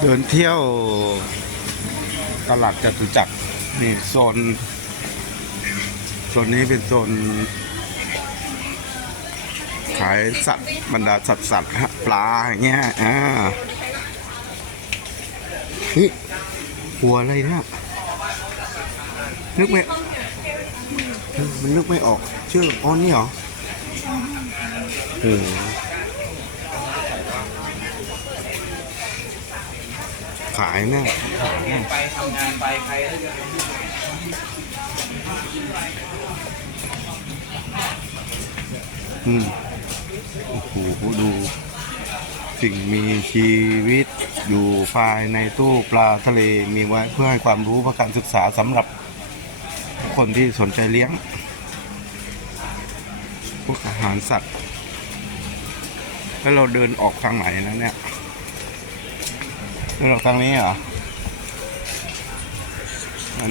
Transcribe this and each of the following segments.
เดินเที่ยวตลาดจตุจักรนี่โซนโซนนี้เป็นโซน ขายสัตว์บรรดาสัตว์สัตว์ปลาอย่างเงี้ยอ่าเฮ้ยหัวอะไรเนี่ยนึกไม่มันนึกไม่ออกชื่ออ๋อนี่เหรอเออ ขายแน่ไปทำงานไปใครอืมโอ้โหดูสิ่งมีชีวิตอยู่ภายในตู้ปลาทะเลมีไว้เพื่อให้ความรู้เพื่อการศึกษาสำหรับคนที่สนใจเลี้ยง พวกอาหารสัตว์ แล้วเราเดินออกทางไหนนะเนี่ย เดินออกทางนี้เหรอ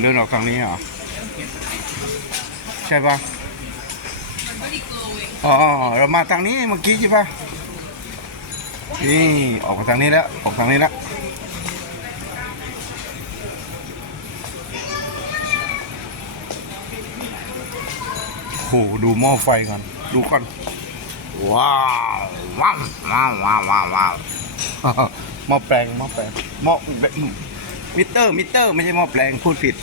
เดินออกทางนี้เหรอ ใช่ปะอ๋อ เรามาทางนี้เมื่อกี้ใช่ปะนี่ออกมาทางนี้แล้ว ออกทางนี้แล้วโหดูหม้อไฟก่อน ดูก่อน ว้าวว้าวว้าวว้าวว้าว หม้อแปลงหม้อแปลงหม้อมิเตอร์มิเตอร์ ไม่ใช่หม้อแปลงพูดผิด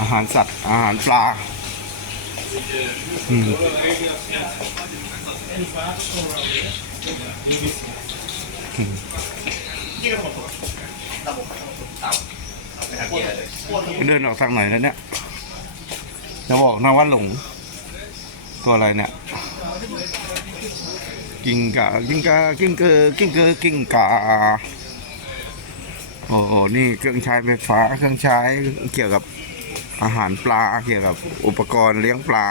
อาหารสัตว์ อาหารปลาเดินออกทางไหนแล้วเนี่ย จะบอกนะว่าหลง ตัวอะไรเนี่ย กิ้งกากิ้งกากิ้งเกอกิ้งเกอกิ้งกาโอ้โหนี่เครื่องใช้ไฟฟ้าเครื่องใช้เกี่ยวกับอาหารปลาเกี่ยวกับอุปกรณ์เลี้ยงปลา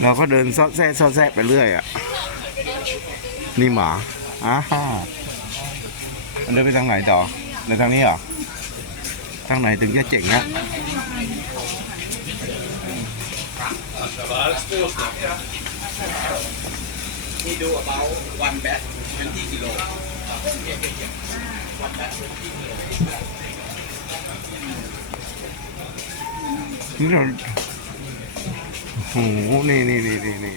เราก็เดินซอดแซ่ซอดแซ่ไปเรื่อยอะ นี่หมาอ้าฮ่ามันเดินไปทางไหนต่อในทางนี้เหรอ ทางไหนถึงจะเจ๋งนะ ที่ดู about one batch 20กิโลนี่เราโอ้โหนี่นี่นี่นี่นี่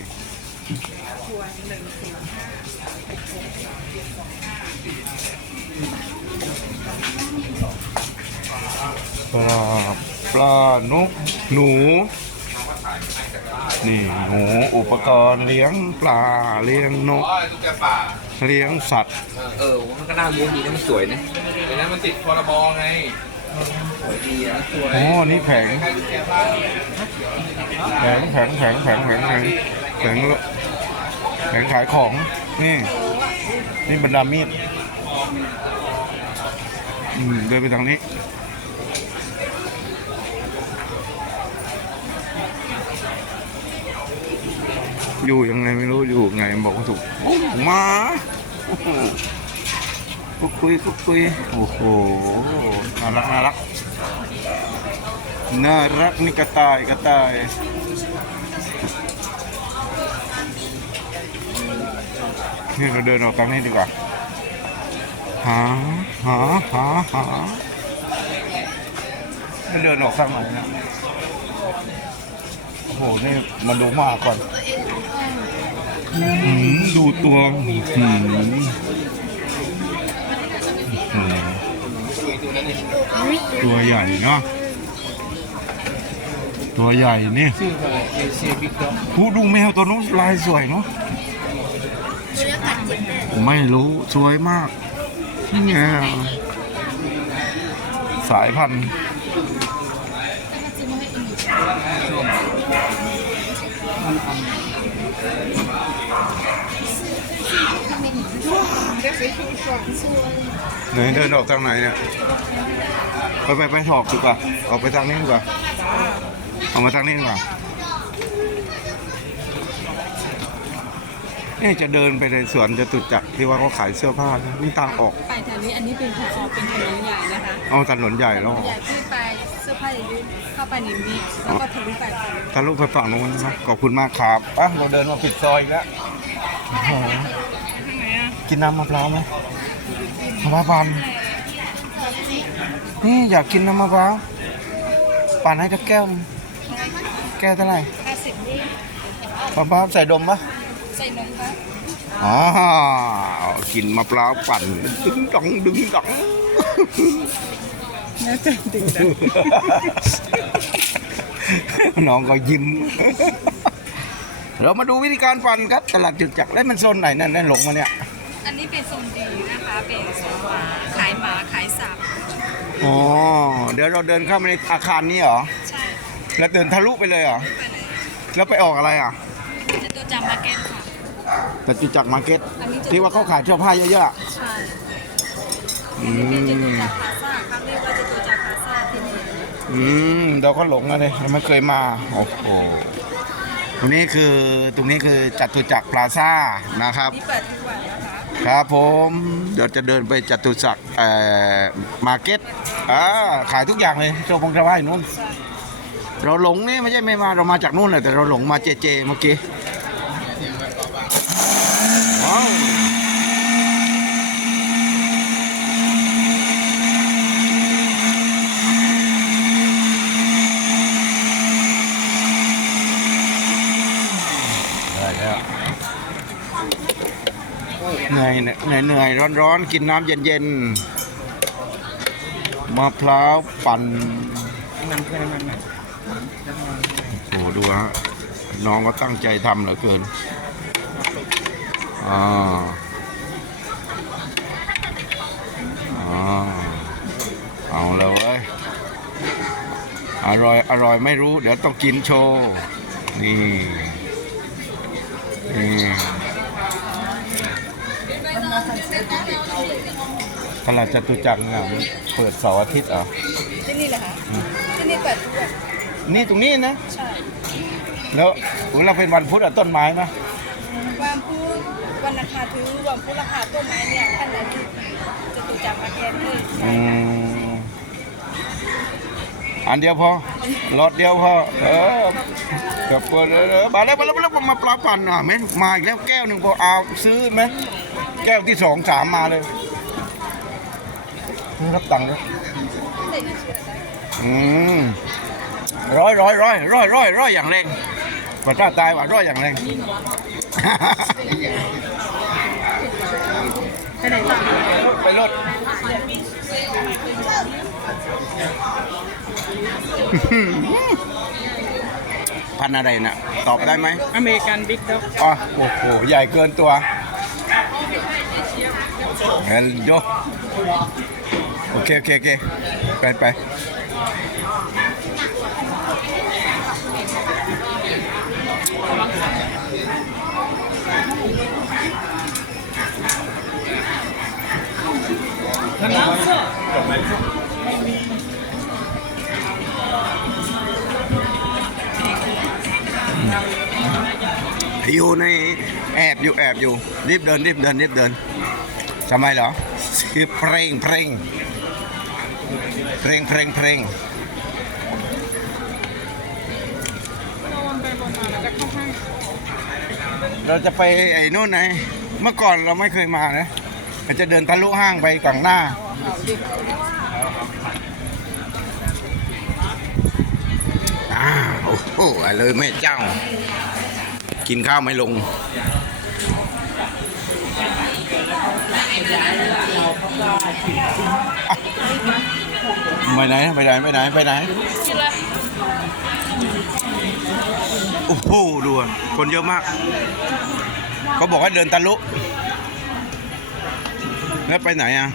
ปลาปลานกหนู นี่หนูอุปกรณ์เลี้ยงปลาเลี้ยงนกอ๋อตุ๊กแกป่าเลี้ยงสัตว์ เออมันก็น่าเลี้ยงดีนะมันสวยนะเดี๋ยวนั้นมันติดพรบไงสวยดีอะสวยอ๋อนี่แผงใครตุ๊กแกบ้านแผงแผงแผงแผงแผงแผงแผงแผงขายของนี่นี่บรรดามีดอืมเดินไปทางนี้ อยู่ยังไงไม่รู้อยู่ไงบอกไม่ถูกมาคุกคุยคุกคุยโอ้โหน่ารักน่ารักน่ารักนี่กระต่ายกระต่ายนี่เราเดินออกทางนี้ดีกว่าหาหาหาหาเดินออกทางไหนนะ โอ้โหนี่มาดูมากก่อนอืมดูตัวอืมอืมตัวใหญ่เนาะตัวใหญ่นี่ผู้ดูแมวตัวนู้นลายสวยเนาะไม่รู้สวยมากนี่ไงสายพันธุ์ ไหนเดินออกทางไหนเนี่ยไปไปไปถอกดีกว่าออกไปทางนี้ดีกว่าออกมาทางนี้ดีกว่า เอ๊ะจะเดินไปในสวนจะตุจักรที่ว่าเขาขายเสื้อผ้านะนี่ทางออกไปแถวนี้อันนี้เป็นพอเป็นถนนใหญ่นะคะเอาถนนใหญ่แล้วเหรอใหญ่ที่ไปเสื้อผ้าอย่างนี้เข้าไปในมิกซ์แล้วก็ทะลุไปค่ะทะลุไปฝั่งนู้นนะครับ ขอบคุณมากครับอะเราเดินมาปิดซอยอีกแล้วโอ้โหกินน้ำมะพร้าวไหมมะพร้าวปั่นนี่อยากกินน้ำมะพร้าว ปั่นให้สักแก้วหนึ่งแก้วเท่าไหร่ห้าสิบนี่มะพร้าวใส่ดมปะ ใส่นมค่ะอ๋อ กินมะพร้าวปั่น ดึงดองดึงดองน่าจะดึงน้องก็ยิ้ม เรามาดูวิธีการปั่นครับ ตลาดจุดจักรได้มันโซนไหนนั่นนั่นหลงมาเนี่ย อันนี้เป็นโซนดีนะคะ เป็นโซนหมาขายหมาขายสับอ๋อ เดี๋ยวเราเดินเข้ามาในอาคารนี้เหรอ ใช่ แล้วเดินทะลุไปเลยเหรอไปเลยแล้วไปออกอะไรอะจะตัวจำมาร์เก็ตค่ะ แต่จุดจักรมาร์เก็ตอันนี้จะที่ว่าเขาขายเสื้อผ้าเยอะๆอะใช่อืเป็นจะตัวมจากพาซ่าครับเรียกว่าจะตัวจากพาซ่าที่นี่อืมเราก็หลงอะเลยเราไม่เคยมาโอ้โหตรงนี้คือตรงนี้คือจัตุจักรพลาซ่านะครับ นี่เปิดทุกวันนะคะครับผมเดี๋ยวจะเดินไปจตุจักรเอ่อมาร์เก็ตอ่าขายทุกอย่างเลยโชว์พงชาวาอยู่นู่นใช่เราหลงนี่ไม่ใช่ไม่มาเรามาจากนู่นเลยแต่เราหลงมาเจเจเมื่อกี้ ว้าวเหนื่อยเหนื่อยเหนื่อยร้อนร้อนๆ กินน้ำเย็นเย็นๆมะพร้าวปั่นมันเพื่อนมันโอ้โหดูฮะน้องก็ตั้งใจทำเหลือเกิน อ่าอ่าเอาแล้วเว้ย อร่อย อร่อยไม่รู้ เดี๋ยวต้องกินโชว์ นี่นี่ตลาดจตุจักรเนี่ยเปิดเสาร์อาทิตย์เหรอ ที่นี่แหละค่ะที่นี่เปิดทุกวันนี่ตรงนี้นะ ใช่ แล้วเราเป็นวันพุธอะต้นไม้นะวันพุธ วันอังคารถึงวันพุธราคาต้นไม้เนี่ยท่านนั้นจะตัวจากมาร์เก็ตเลยอืมอันเดียวพอรถเดียวพอเออเดี๋ยวเปิดเออมาแล้วมาแล้วมาแล้วมาปลาปั่นอะไหมมาอีกแล้วแก้วหนึ่งพอเอาซื้อไหมแก้วที่สองสามมาเลยนี่รับตังค์ด้วยอืมร้อยร้อยร้อยร้อยร้อยร้อยอย่างแรง ภาษาตายว่าร้อยอย่างแรงไปไหนต่อไปรถพันธุ์อะไรน่ะ ตอบได้ไหม อเมริกันบิ๊กด็อกอ๋อโอ้โห ใหญ่เกินตัวเงินโยโอเค โอเค โอเค ไปไป อยู่ในแอบอยู่แอบอยู่รีบเดินรีบเดินรีบเดินทำไมเหรอคือเพลงเพลงเพลงเพลงเพลงเราจะไปไอ้นู่นไงเมื่อก่อนเราไม่เคยมานะ เราจะเดินทะลุห้างไปฝั่งหน้าอ่าโอ้โหอะไรเลยแม่เจ้า กินข้าวไม่ลง ไปไหนไปไหนไปไหนไปไหนโอ้โหดูคนเยอะมาก เขาบอกว่าเดินตะลุ แล้วไปไหนอะ